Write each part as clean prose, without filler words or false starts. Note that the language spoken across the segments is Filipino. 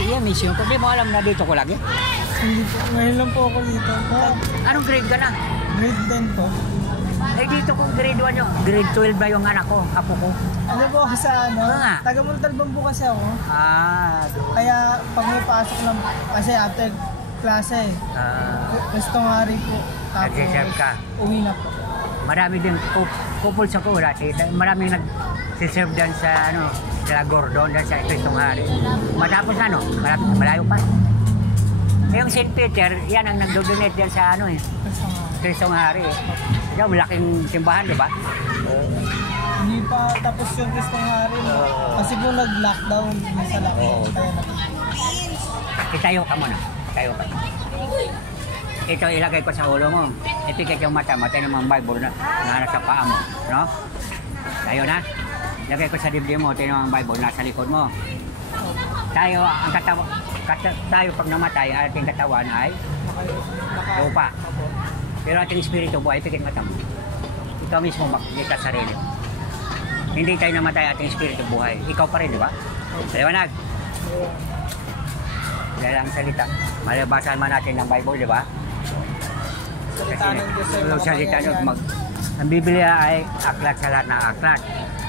mission ko. Di mo alam na dito ko lagi? Hindi po. Ngayon lang po ako dito. Anong grade ka na? Grade 10 po. Eh dito ko grade 1 yung. Grade 12 ba yung anak ko, apo ko? Ano po ako sa ano? Taga Montalban po kasi ako. Kaya pag may pasok lang, kasi after klase, restaurant po. Tapos nag-serve ka? Uwi na po. Marami din couples ako dati. Marami nag-serve dyan sa ano, sa Gordon, dyan sa Cristong Hari. Matapos ano, malayo pa. Yung St. Peter, yan ang nag-donate dyan sa ano eh. Cristong Hari eh. Diyan, malaking simbahan, di ba? Hindi pa tapos yung Cristong Hari. Kasi po nag-lockdown sa lockdown. Itayo ka muna. Itayo ka. Ito ilagay ko sa ulo mo. Ipikit yung mata mo. Ito yung Bible na nasa paa mo. No? Tayo na. Ilagay ko sa dibdib mo. Ito yung Bible nasa likod mo. Tayo, ang tayo pag namatay, ating katawan ay lupa. Pero ating espiritu buhay, ipikit mata mo. Ikaw mismo makikita sa sarili. Hindi tayo namatay, ating espiritu buhay. Ikaw pa rin, di ba? Liwanag. Dahil ang salita. Malabasan man natin ng Bible, di ba? Salita ng Diyos. Ang Biblia ay aklat sa lahat ng aklat.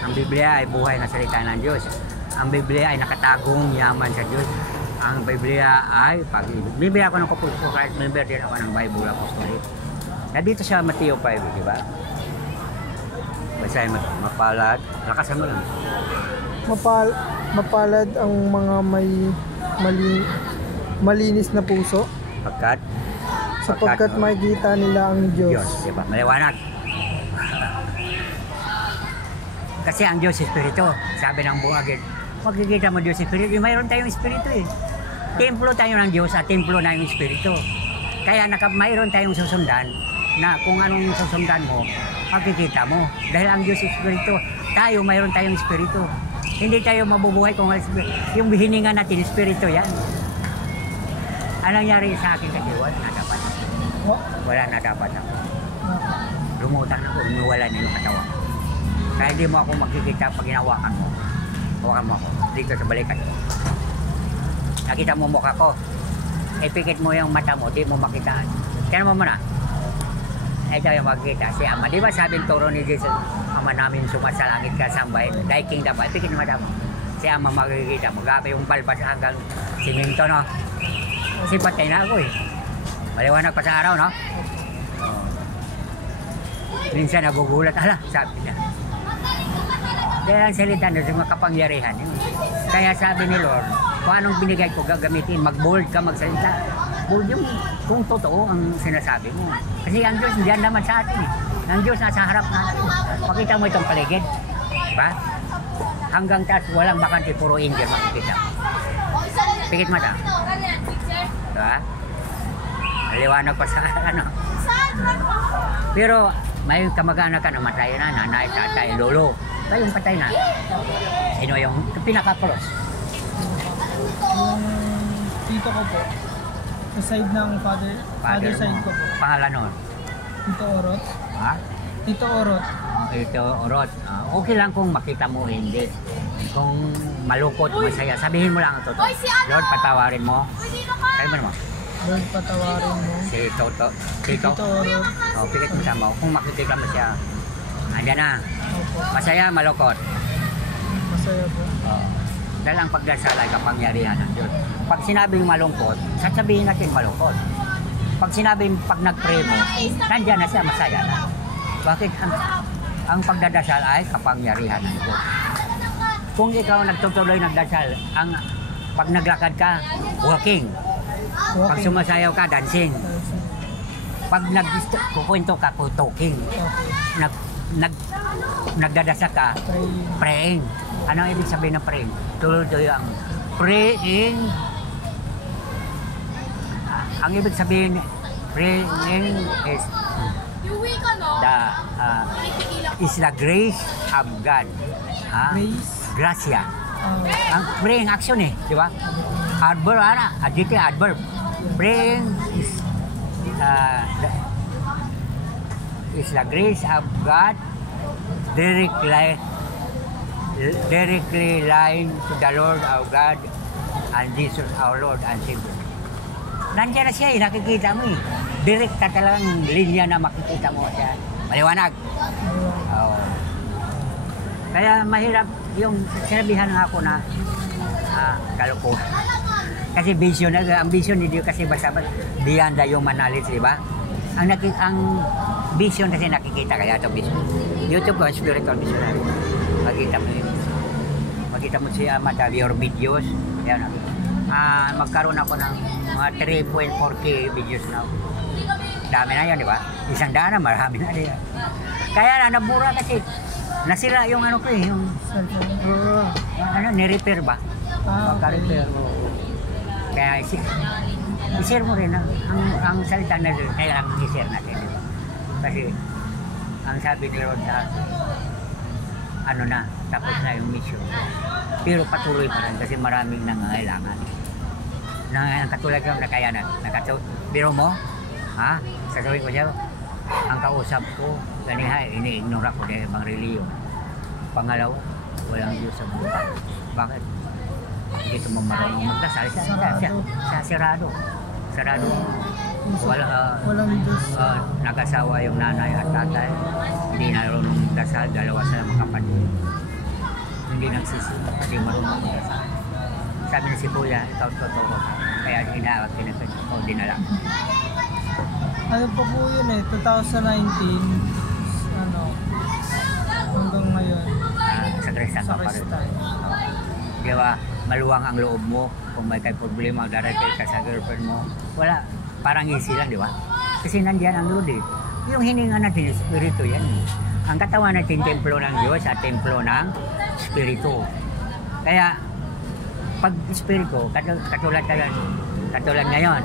Ang Biblia ay buhay na salita ng Diyos. Ang Biblia ay nakatagong yaman sa Diyos. Ang Biblia ay pag-ibig. Biblia ako ng Kapulso Christ, member din ako ng Bible Apostolic. Na dito sa Mateo 5, di ba? Basta ay mapalad. Lakasan mo lang. Mapalad ang mga may malinis na puso. Sapagkat makikita nila ang Diyos. Diba? Maliwanag. Kasi ang Diyos Espiritu, sabi ng buhagin, makikita mo Diyos Espiritu, mayroon tayong Espiritu eh. Templo tayo ng Diyos at templo na yung Espiritu. Kaya mayroon tayong susundan na kung anong susundan mo, makikita mo. Dahil ang Diyos Espiritu, mayroon tayong Espiritu. Hindi tayo mabubuhay kung yung hininga natin, Espiritu yan. Anong nangyari sa akin kasi wala na dapat ako. Lumutan ako, umiwala na yung katawan. Kaya hindi mo ako makikita pag hinawakan mo. Hawakan mo ako dito sa balikat. Nakita mo mukha ko. Ipikit mo yung mata mo, di mo makitaan. Kaya mo muna. Ito yung makikita si Ama. Di ba sabing turo ni Jesus, Ama namin sumasalangit ka sambahin. Thy kingdom. Ipikit mo mata mo. Si Ama makikita. Magabi yung balbas hanggang siminto, no? Kasi patay na ako eh. Maliwanag pa sa araw, no? Minsan nagugulat, sabi niya. Dahil ang salita na sa mga kapangyarihan. Kaya sabi ni Lord, kung anong binigay ko gagamitin, mag-bold ka, magsalita. Bold yung kung totoo ang sinasabi mo. Kasi ang Diyos, diyan naman sa atin eh. Ang Diyos nasa harap natin. Pakita mo itong paligid. Diba? Hanggang taas, walang bakante, puro angel makikita. Pikit mata. Diba? Naliwanag pa sa ano. Pero may kamag-anak ka namatay na, nanay, tatay, lolo. Kaya yung patay na. Sino yung pinaka-pros? Tito ko po. Sa side ng father side ko po. Pangalan nun? Tito Orot. Ha? Tito Orot. Tito Orot. Okay lang kung makita mo hindi. Kung malungkot, masaya, sabihin mo lang ang totoo. Lord, patawarin mo. Sabi mo naman. Lord, patawarin mo. Si Tito. Tito Orot. Pikit mo sa mo. Kung makikita mo siya, andyan na. Masaya, malungkot. Masaya po. Dahil ang pagdasal ay kapangyarihan ng Diyos. Pag sinabing malungkot, sasabihin natin malungkot. Pag sinabing pag nag-pray mo, nandyan na siya, masaya na. Bakit? Ang pagdadasal ay kapangyarihan ng Diyos. Kung ikaw nagtutuloy nagdasal, pag naglakad ka, walking. Pag sumasayaw ka, dancing. Pag nagkukwento ka, talking. Nagdadasal ka, praying. Ano ang ibig sabihin ng praying? Tuloy-tuloy ang praying. Ang ibig sabihin, praying is the grace of God. Gracia. Ang praying action eh, di ba? Adverb, adjective, adverb. Praying is the grace of God directly lying to the Lord our God and Jesus our Lord and Savior. Nandiyan na siya eh, nakikita mo eh. Direct ka talagang linya na makikita mo siya. Maliwanag. Oo. Kaya mahirap yung sinabihan nga ako na kalokohan. Kasi vision, ang vision hindi kasi basta beyond the human knowledge, di ba? Ang vision kasi nakikita kaya ito vision. YouTube ko, spiritual visionary. Makita mo yun. Makita mo siya, your videos. Yan. Magkaroon ako ng mga 3.4K videos na. Dami na yun, di ba? 100 na, marami na rin. Kaya na, nabura kasi. Nasira yung ano ko eh, yung ni-repair ba? Magka-repair mo. Kaya i-share mo rin ang salita na rin, kailangan i-share natin. Di ba? Kasi ang sabi ni Lord sa ano na, tapos na yung mission. Pero patuloy pa rin kasi maraming nangangailangan. Ang katulad ng nakayanan. Biro mo, sasabihin ko siya, ang kausap ko, ganiha, ini-ignore ako ng ibang reliyon. Pangalawa, walang Diyos sa buhay. Bakit? Hindi ito marunong magdasal. Sarado. Walang Diyos. Nag-asawa yung nanay at tatay. Hindi narunong magdasal. Dalawa sila magkapatid. Hindi nagsisimba. Hindi marunong magdasal. Sabi ni si Kuya, ikaw totoo. Kaya hinawag ko, dinala. Ano pa po yun eh, 2019, hanggang ngayon. Sa Kristan pa rin. Di ba, maluwang ang loob mo kung may kay problema, darating ka sa girlfriend mo. Wala, parang easy lang, di ba? Kasi nandiyan ang Lord eh. Yung hininga natin, Espiritu yan. Ang katawan natin, templo ng Diyos at templo ng Espiritu. Kaya, pag Espiritu, katulad ngayon,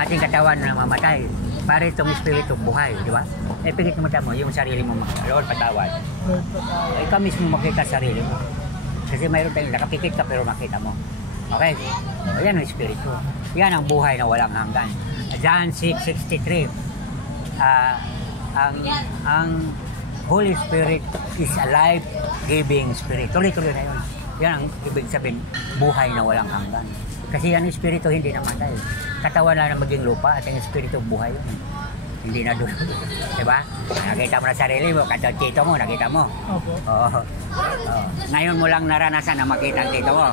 ating katawan na mamatay. Para itong Espiritu buhay, di ba? Pigit mo yung sarili mo makita. Lord, patawad. Ikaw mismo makita sarili mo. Kasi mayroon tayong nakapikit ka pero makita mo. Okay? Yan ang Espiritu. Yan ang buhay na walang hanggan. John 6:63. Ang Holy Spirit is a life-giving Spirit. Tuloy-tuloy na yun. Yan ang ibig sabihin, buhay na walang hanggan. Kasi yan ang Espiritu hindi namatay. Katawan na maging lupa at ang Espiritu buhay yun. Hindi na doon. Diba? Nakita mo na sarili mo, katong tito mo, nakita mo. Opo. Oo. Ngayon mo lang naranasan na makita ang tito mo.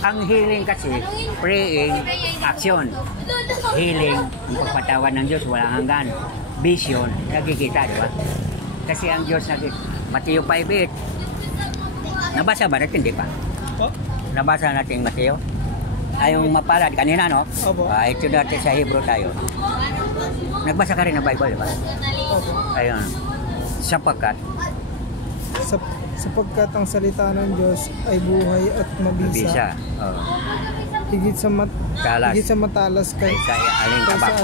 Ang healing kasi, praying, action. Healing, ang pagpatawan ng Diyos, walang hanggan. Vision, nagkikita, di ba? Kasi ang Diyos Mateo 5:8. Nabasa ba natin, di ba? Nabasa natin Mateo? Ay, yung mapalad kanina, no? Opo. Ito dati sa Hebrew tayo. Nagbasa ka rin ng Bible, di ba? Opo. Ayun. Sapagkat ang salita ng Diyos ay buhay at mabisa. Higit sa matalas kaysa aling tabak.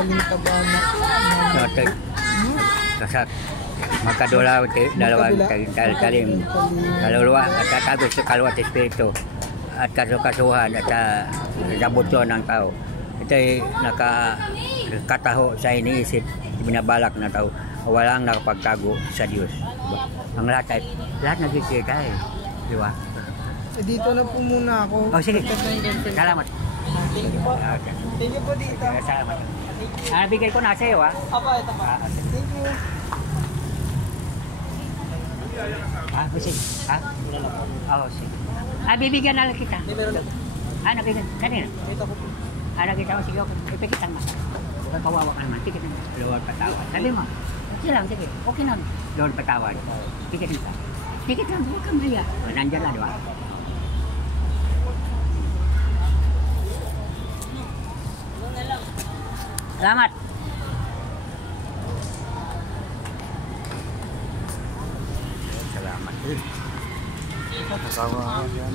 Kasat magkadulaw dalawang talim kaluluwa at tatagos sa kalawat espiritu at kasukasuhan at nabuto ng tao. Ito ay nakataho sa iniisip, binabalak ng tao. Walang nakapagtago sa Diyos. Diba? Ang lahat nagkikita eh. Di ba? Dito na po muna ako. Oh, sige. Salamat. Thank you po. Thank you po dito. Salamat. Nabigay ko na sa iyo, ha? Opo, ito po. Thank you. Sige. Oo, sige. Bibigyan na lang kita. Nabigyan. Kanina? Ito po. Nakita mo, sige, ipikitan mo. Huwag kawawa ka naman. Pikitan mo. Lord, patawad. Sabi mo, okay lang, sige. Okay lang. Lord, patawad. Pikitan ka. Pikit lang, huwag kang maya. Nandyan lang, di ba? Salamat. Salamat. Kasama yan.